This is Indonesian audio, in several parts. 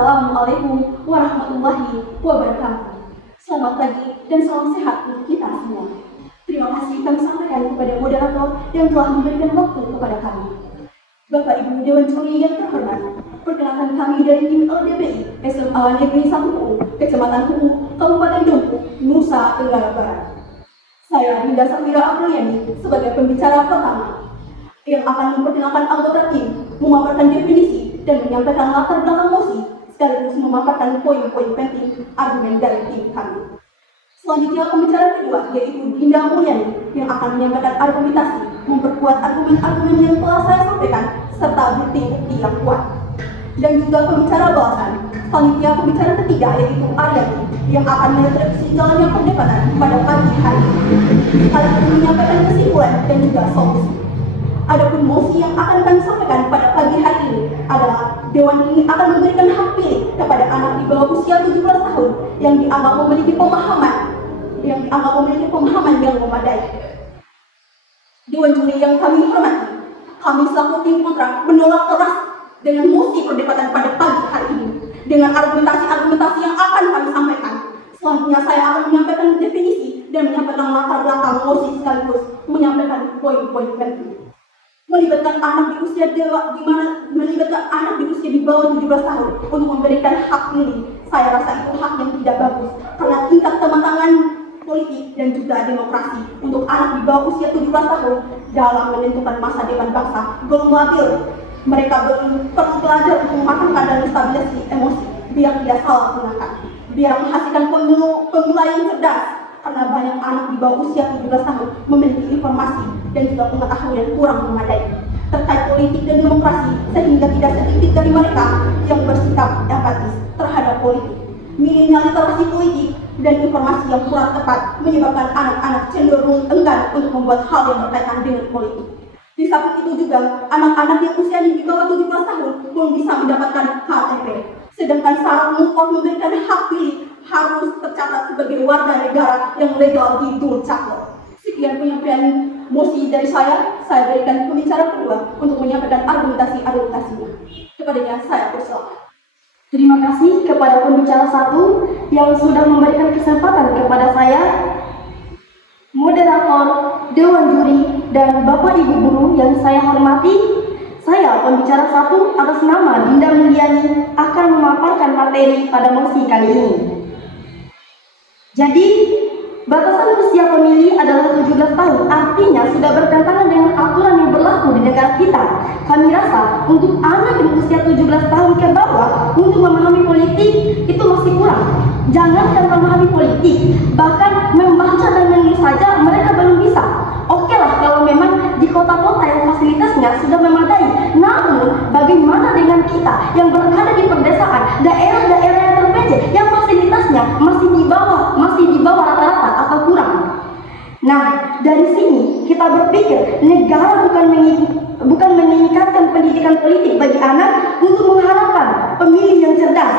Assalamualaikum warahmatullahi wabarakatuh. Selamat pagi dan salam sehat untuk kita semua. Terima kasih kami sampaikan kepada moderator yang telah memberikan waktu kepada kami. Bapak Ibu Dewan Juri yang terhormat, perkenalkan kami dari tim LDPI SMA Negeri 1 UU, Kecamatan UU, Kabupaten Dompu, Nusa Tenggara Barat. Saya Dinda Safira Apriliani sebagai pembicara pertama yang akan memperkenalkan anggota tim, memaparkan definisi dan menyampaikan latar belakang mosi, sekaligus memaparkan poin-poin penting argumen dari tim kami. Selanjutnya pembicara kedua yaitu Dinda Mulyani yang akan menyampaikan argumentasi, memperkuat argumen-argumen yang telah saya sampaikan serta bukti-bukti yang kuat. Dan juga pembicara bahasan. Selanjutnya pembicara ketiga yaitu Aryani yang akan menginterupsi jalannya perdebatan pada pagi hari ini, sekaligus menyampaikan kesimpulan dan juga solusi. Adapun mosi yang akan kami sampaikan pada pagi hari ini adalah Dewan ini akan memberikan hak pilih kepada anak di bawah usia 17 tahun yang dianggap memiliki pemahaman yang memadai. Dewan juri yang kami hormati, kami selaku tim kontra menolak keras dengan mosi perdebatan pada pagi hari ini dengan argumentasi-argumentasi yang akan kami sampaikan. Selanjutnya saya akan menyampaikan definisi dan menyampaikan latar belakang mosi sekaligus menyampaikan poin-poin penting. Melibatkan anak di usia di bawah 17 tahun untuk memberikan hak pilih, saya rasa itu hak yang tidak bagus karena tingkat kematangan politik dan juga demokrasi untuk anak di bawah usia 17 tahun dalam menentukan masa depan bangsa belum labil. Mereka perlu belajar untuk mematangkan dan menstabilisasi emosi biar tidak salah gunakan, biar menghasilkan pemula yang cerdas, karena banyak anak di bawah usia 17 tahun memiliki informasi dan juga pengetahuan yang kurang memadai terkait politik dan demokrasi, sehingga tidak sedikit dari mereka yang bersikap apatis terhadap politik. Minimnya literasi politik dan informasi yang kurang tepat menyebabkan anak-anak cenderung enggan untuk membuat hal yang berkaitan dengan politik. Di samping itu juga, anak-anak yang usianya di bawah 17 tahun belum bisa mendapatkan KTP. Sedangkan syarat untuk memberikan hak pilih harus tercatat sebagai warga negara yang legal di Dukcapil. Sekian penyampaian mosi dari saya berikan pembicara kedua untuk menyampaikan argumentasinya. Kepadanya saya persilakan. Terima kasih kepada pembicara satu yang sudah memberikan kesempatan kepada saya, moderator, dewan juri, dan Bapak Ibu guru yang saya hormati. Saya pembicara satu atas nama Dinda Mulyani akan memaparkan materi pada mosi kali ini. Jadi, batasan usia pemilih adalah 17 tahun, artinya sudah bertentangan dengan aturan yang berlaku di negara kita. Kami rasa untuk anak yang usia 17 tahun ke bawah untuk memahami politik itu masih kurang. Jangankan memahami politik, bahkan membaca dan menulis saja mereka belum bisa. Oke lah kalau memang di kota-kota yang fasilitasnya sudah memadai. Namun bagaimana dengan kita yang berada di pedesaan, daerah-daerah yang terpencil yang fasilitasnya masih di bawah rata-rata atau kurang. Nah, dari sini kita berpikir negara bukan meningkatkan pendidikan politik bagi anak untuk mengharapkan pemilih yang cerdas.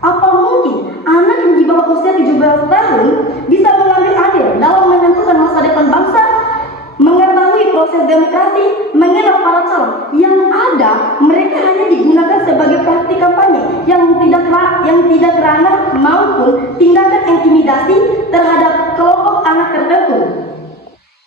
Apa mungkin anak yang di bawah usia 17 tahun bisa mengambil andil dalam menentukan masa depan bangsa, mengetahui proses demokrasi, mengenal para calon? Yang ada, mereka hanya digunakan sebagai praktik kampanye yang tidak ranah maupun tindakan intimidasi terhadap kelompok anak tertentu.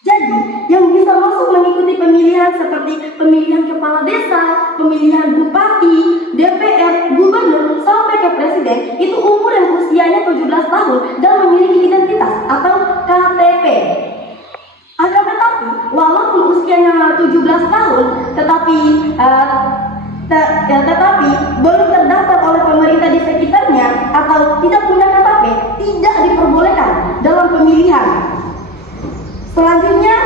Jadi, yang bisa masuk mengikuti pemilihan seperti pemilihan kepala desa, pemilihan bupati, DPR, gubernur, sampai ke presiden, itu umur yang usianya 17 tahun dan memiliki identitas atau KTP. Akan tetapi, walaupun usianya 17 tahun, tetapi belum terdaftar oleh pemerintah di sekitarnya atau tidak punya KTP, tidak diperbolehkan dalam pemilihan. Selanjutnya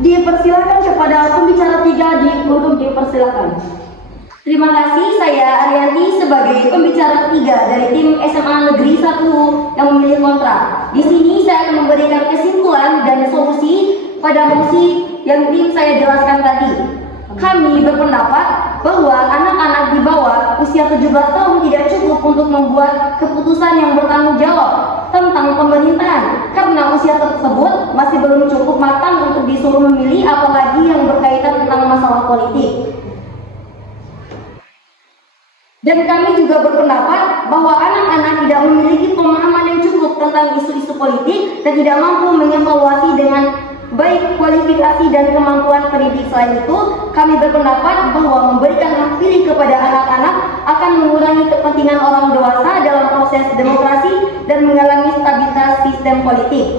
dipersilakan kepada pembicara tiga untuk dipersilakan. Terima kasih, saya Arianti sebagai pembicara ketiga dari tim SMA Negeri 1 yang memilih kontra. Di sini saya akan memberikan kesimpulan dan solusi pada mosi yang tim saya jelaskan tadi. Kami berpendapat bahwa anak-anak di bawah usia 17 tahun tidak cukup untuk membuat keputusan yang bertanggung jawab tentang pemerintahan karena usia tersebut masih belum cukup matang untuk disuruh memilih, apalagi yang berkaitan tentang masalah politik. Dan kami juga berpendapat bahwa anak-anak tidak memiliki pemahaman yang cukup tentang isu-isu politik dan tidak mampu mengevaluasi dengan baik kualifikasi dan kemampuan pendidik. Selain itu, kami berpendapat bahwa memberikan hak pilih kepada anak-anak akan mengurangi kepentingan orang dewasa dalam proses demokrasi dan mengalami stabilitas sistem politik.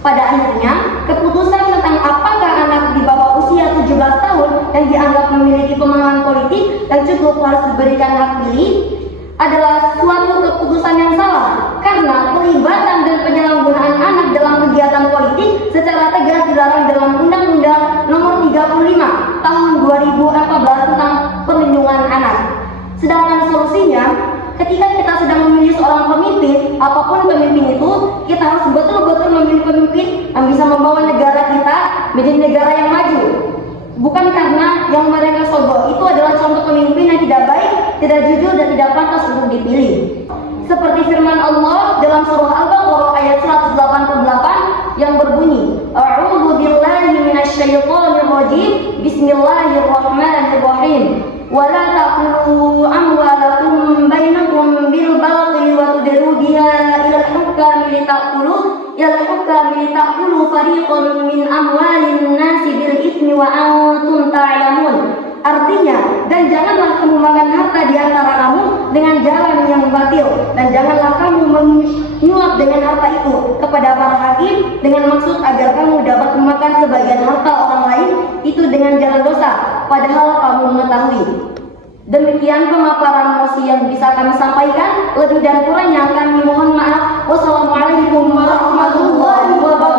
Pada akhirnya, keputusan tentang apakah anak di bawah usia 17 tahun yang dianggap memiliki pemahaman politik dan cukup harus diberikan hak pilih adalah suatu keputusan yang salah, karena pelibatan dan penyalahgunaan anak dalam kegiatan politik secara tegas dilarang dalam Undang-Undang Nomor 35 Tahun 2014 tentang Perlindungan Anak. Sedangkan solusinya, ketika kita sedang memilih seorang pemimpin, apapun pemimpin itu, kita harus betul-betul memilih pemimpin yang bisa membawa negara kita menjadi negara yang maju. Bukan karena yang mereka sogok itu adalah contoh pemimpin yang tidak baik, tidak jujur, dan tidak pantas untuk dipilih. Seperti firman Allah dalam surah Al-Baqarah ayat 188 yang berbunyi, A'udzu billahi minasyaitonir rajim, Bismillahirrahmanirrahim. ولا تأكلوا أموالكم بينكم بالباطل وتدلوا بها إلى الحكام لتأكلوا فريقا من أموال الناس بالإثم وأنتم تعلمون. Artinya, dan janganlah kamu makan harta di antara kamu dengan jalan yang batil, dan janganlah kamu menyuap dengan harta itu kepada para hakim dengan maksud agar kamu dapat memakan sebagian harta orang lain itu dengan jalan dosa, padahal kamu mengetahui. Demikian pemaparan mosi yang bisa kami sampaikan. Lebih dan kurangnya kami mohon maaf. Wassalamualaikum warahmatullahi wabarakatuh.